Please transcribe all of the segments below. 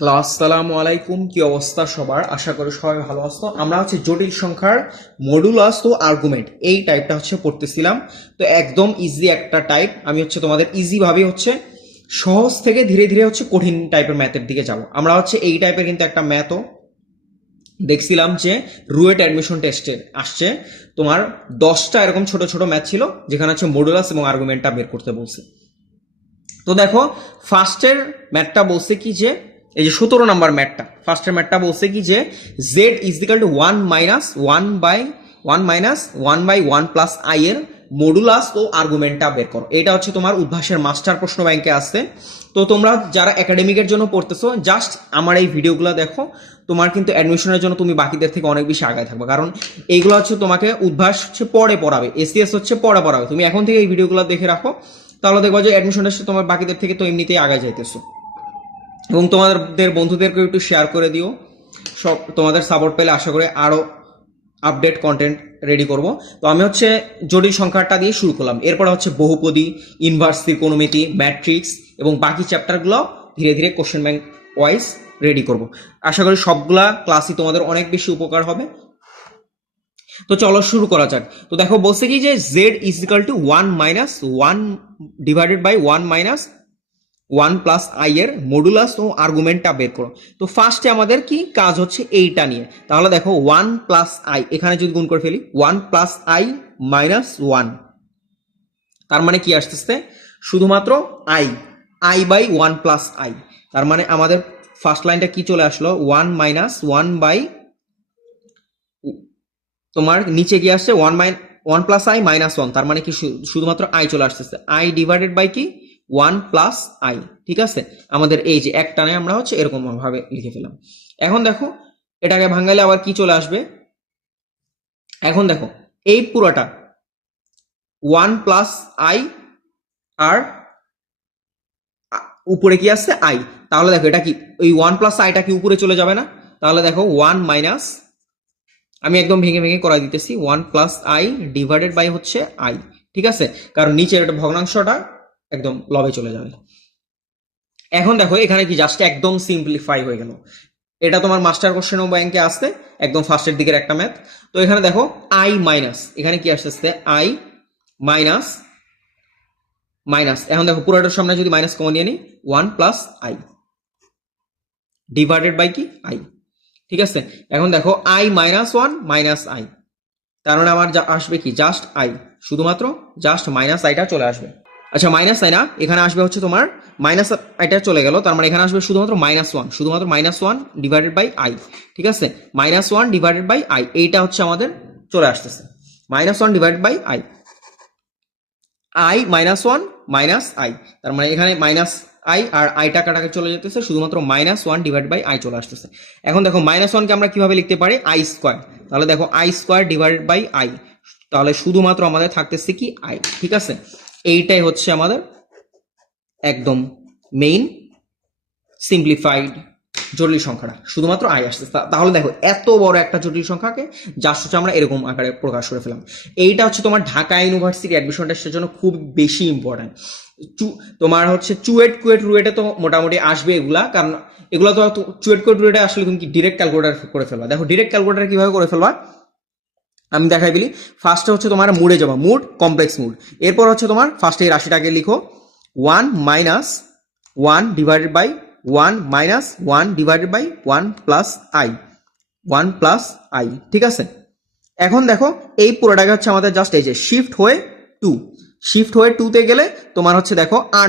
Hello, আসসালামু আলাইকুম। কি অবস্থা সবার? আশা করি সবাই ভালো আছো। আমরা হচ্ছে জটিল সংখ্যার মডুলাস ও আর্গুমেন্ট এই টাইপটা হচ্ছে পড়তেছিলাম। তো একদম ইজি একটা টাইপ। আমি হচ্ছে তোমাদের ইজি ভাবে হচ্ছে সহজ থেকে ধীরে ধীরে হচ্ছে কঠিন টাইপের ম্যাথের দিকে যাব। আমরা হচ্ছে এই টাইপের কিন্তু একটা ম্যাথও দেখছিলাম যে রুয়েট অ্যাডমিশন টেস্টে আসছে। তোমার 10টা এরকম ছোট ছোট ম্যাথ ছিল যেখানে হচ্ছে মডুলাস এবং আর্গুমেন্টটা বের করতে বলছে। তো দেখো, ফার্স্টের ম্যাথটা বলছে কি যে এই যে 17 নম্বর ম্যাথটা, ফার্স্টের ম্যাথটা বলছে কি যে Z is equal to 1 - 1 by 1 এর মডুলাস ও আর্গুমেন্টটা বের করো। এটা হচ্ছে তোমার উদ্ভাসের মাস্টার প্রশ্ন ব্যাংকে আসছে। তো তোমরা যারা একাডেমিকের জন্য পড়তেছো, জাস্ট আমার এই ভিডিওগুলো দেখো, তোমার কিন্তু অ্যাডমিশনের জন্য তুমি বাকিদের থেকে অনেক বেশি আগায় থাকবে। কারণ এইগুলো হচ্ছে তোমাকে উদ্ভাস হচ্ছে পরে পড়াবে, এসিএস হচ্ছে পরে পড়াবে। তুমি এখন থেকে এই ভিডিওগুলো দেখে রাখো, তাহলে দেখবো যে অ্যাডমিশন টেস্টে তোমার বাকিদের থেকে তো এমনিতেই আগায় যাইতেছো। এবং তোমাদের বন্ধুদেরকে একটু শেয়ার করে দিও। সব তোমাদের সাপোর্ট পেলে আশা করি আরও আপডেট কন্টেন্ট রেডি করব। তো আমি হচ্ছে জটিল সংখ্যাটা দিয়ে শুরু করলাম, এরপর হচ্ছে বহুপদী, ইনভার্স ত্রিকোণমিতি, ম্যাট্রিক্স এবং বাকি চ্যাপ্টারগুলো ধীরে ধীরে কোশ্চেন ব্যাংক ওয়াইজ রেডি করব। আশা করি সবগুলা ক্লাসই তোমাদের অনেক বেশি উপকার হবে। তো চলো শুরু করা যাক। তো দেখো, বলছে কি যে Z is equal to 1 - 1 divided by 1 - 1 plus i এর মডুলাস ও আর্গুমেন্টটা বের করো। তো ফার্স্টে আমাদের কি কাজ হচ্ছে এইটা নিয়ে। তাহলে দেখো 1 + i, এখানে যদি গুণ করে ফেলি 1 + i - 1, তার মানে কি আসতেছে? শুধুমাত্র আই, i/1 + i। তার মানে আমাদের ফার্স্ট লাইনটা কি চলে আসলো? 1 - 1 তোমার নিচে কি আসছে 1 + i - 1, তার মানে কি শুধুমাত্র আই চলে আসতেছে। আই ডিভাইডেড বাই কি 1 + i। ঠিক আছে, আমাদের এই যে একটানে আমরা হচ্ছে এরকম ভাবে লিখে ফেলাম। এখন দেখো, এটাকে ভাঙালে আবার কি চলে আসবে? এখন দেখো, এই পুরোটা 1 + i আর উপরে কি আসছে আই। তাহলে দেখো এটা কি, ওই 1 + iটা কি উপরে চলে যাবে না? তাহলে দেখো 1 মাইনাস, আমি একদম ভেঙে ভেঙে করা দিতেছি, 1 + i ডিভাইডেড বাই হচ্ছে আই। ঠিক আছে, কারণ নিচের একটা ভগ্নাংশটা একদম লবে চলে যাবে। এখন দেখো এখানে কি জাস্ট একদম সিম্পলিফাই হয়ে গেল। এটা তোমার মাস্টার কোশ্চেন ও ব্যাংকে আসতে একদম ফার্স্টের দিকের একটা ম্যাথ। তো এখানে দেখো আই মাইনাস, এখানে কি আসতেছে আই মাইনাস মাইনাস। এখন দেখো পুরোটার সামনে যদি মাইনাস কমন দিয়ে নিই, 1 + i ডিভাইডেড বাই কি আই। ঠিক আছে, এখন দেখো i - 1 - i, তার মানে আমার আসবে কি জাস্ট আই, শুধুমাত্র জাস্ট মাইনাস আইটা চলে আসবে। আচ্ছা, মাইনাস আই না, এখানে আসবে হচ্ছে তোমার মাইনাস আইটা চলে গেল, তার মানে এখানে আসবে শুধুমাত্র -1, শুধুমাত্র -1 ডিভাইডেড বাই আই। ঠিক আছে, -1 ডিভাইডেড বাই আই, এইটা হচ্ছে আমাদের চলে আসতেছে -1 divided by I, i - 1 - i। তার মানে এখানে মাইনাস আই আর আই টাকাটাকে চলে যেতেছে, শুধুমাত্র -1 ডিভাইড বাই আই চলে আসতেছে। এখন দেখো -1কে আমরা কিভাবে লিখতে পারি? I square. তাহলে দেখো i square divided by i, তাহলে শুধুমাত্র আমাদের থাকতেছে কি আই। ঠিক আছে, এইটাই হচ্ছে আমাদের একদম মেইন সিম্পলিফাইড জটিল সংখ্যাটা, শুধুমাত্র আই আসছে। তাহলে দেখো এত বড় একটা জটিল সংখ্যাকে জাস্ট হচ্ছে আমরা এরকম আকারে প্রকাশ করে ফেলাম। এইটা হচ্ছে তোমার ঢাকা ইউনিভার্সিটি অ্যাডমিশন টেস্টের জন্য খুব বেশি ইম্পর্টেন্ট। তোমার হচ্ছে চুয়েট কুয়েট রুয়েটে তো মোটামুটি আসবে এগুলা, কারণ এগুলো তো চুয়েট কুয়েট রুয়েটে আসলে তুমি কি ডিরেক্ট ক্যালকুলেটার করে ফেলবা। দেখো ডিরেক্ট ক্যালকুলেটার কিভাবে করে ফেলবা আমি দেখাই বলি। ফার্স্টে হচ্ছে তোমার মুডে যাবা, মুড কমপ্লেক্স মুড। এরপর হচ্ছে তোমার ফার্স্টে এই রাশিটাকে লিখো 1 - 1 divided by 1 - 1 divided by 1 + i। ঠিক আছে, এখন দেখো এই পুরোটাকে হচ্ছে আমাদের জাস্ট এই যে শিফট হয়ে 2, শিফট হয়ে 2তে গেলে তোমার হচ্ছে দেখো আর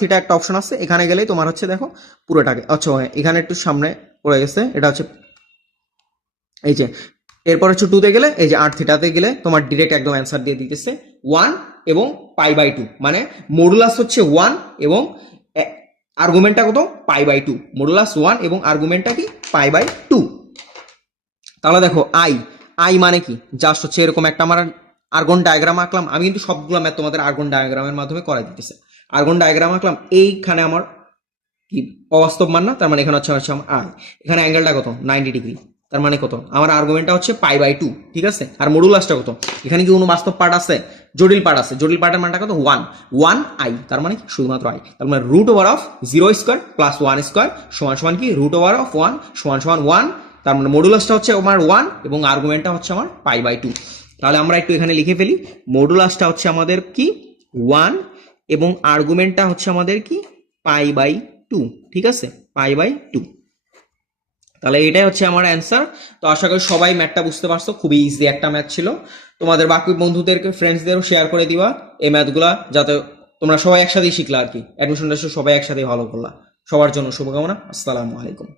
থিটা একটা অপশন আছে, এখানে গেলেই তোমার হচ্ছে দেখো পুরোটাকে, আচ্ছা এখানে একটু সামনে পড়ে গেছে, এটা হচ্ছে এই যে, এরপর হচ্ছে 2তে গেলে এই যে আর থিটাতে গেলে তোমার ডিরেক্ট একদম অ্যান্সার দিয়ে দিতেছে 1 এবং π/2। মানে মডুলাস হচ্ছে 1 এবং আর্গুমেন্টটা কত? π/2। মডুলাস 1 এবং আর্গুমেন্টটা কি π/2। তাহলে দেখো আই মানে কি জাস্ট হচ্ছে এরকম একটা আমার আর্গন ডায়াগ্রাম আঁকলাম। আমি কিন্তু সবগুলো ম্যাথ তোমাদের আর্গন ডায়াগ্রামের মাধ্যমে করাই দিতেছে। আর্গন ডায়াগ্রাম আঁকলাম, এইখানে আমার কি অবাস্তব মান না, তার মানে এখানে হচ্ছে আমার আই, এখানে অ্যাঙ্গেলটা কত? 90 ডিগ্রি। তার মানে কত, আমার আর্গুমেন্টটা হচ্ছে π/2, ঠিক আছে। আর মডুলাসটা কত, এখানে কি কোনো বাস্তব পার্ট আছে, জটিল পার্ট আছে, জটিল পার্টের মানটা কত 1 তার মানে কি শুধুমাত্র i, তার মানে √0 প্লাস 1 স্কোয়ার সমান সমান কি √1 সমান সমান 1, তার মানে মডুলাসটা হচ্ছে আমার 1 এবং আর্গুমেন্টটা হচ্ছে আমার π/2। তাহলে আমরা একটু এখানে লিখে ফেলি, মডুলাসটা হচ্ছে আমাদের কি 1 এবং আর্গুমেন্টটা হচ্ছে আমাদের কি π/2, ঠিক আছে, π/2। তাহলে এটাই হচ্ছে আমার অ্যান্সার। তো আশা করি সবাই ম্যাথটা বুঝতে পারছো, খুবই ইজি একটা ম্যাথ ছিল। তোমাদের বাকি বন্ধুদেরকে ফ্রেন্ডসদেরও শেয়ার করে দিবা এই ম্যাথগুলা, যাতে তোমরা সবাই একসাথেই শিখলা আর কি, অ্যাডমিশনটা সবাই একসাথে ভালো করলা। সবার জন্য শুভকামনা। আসসালামু আলাইকুম।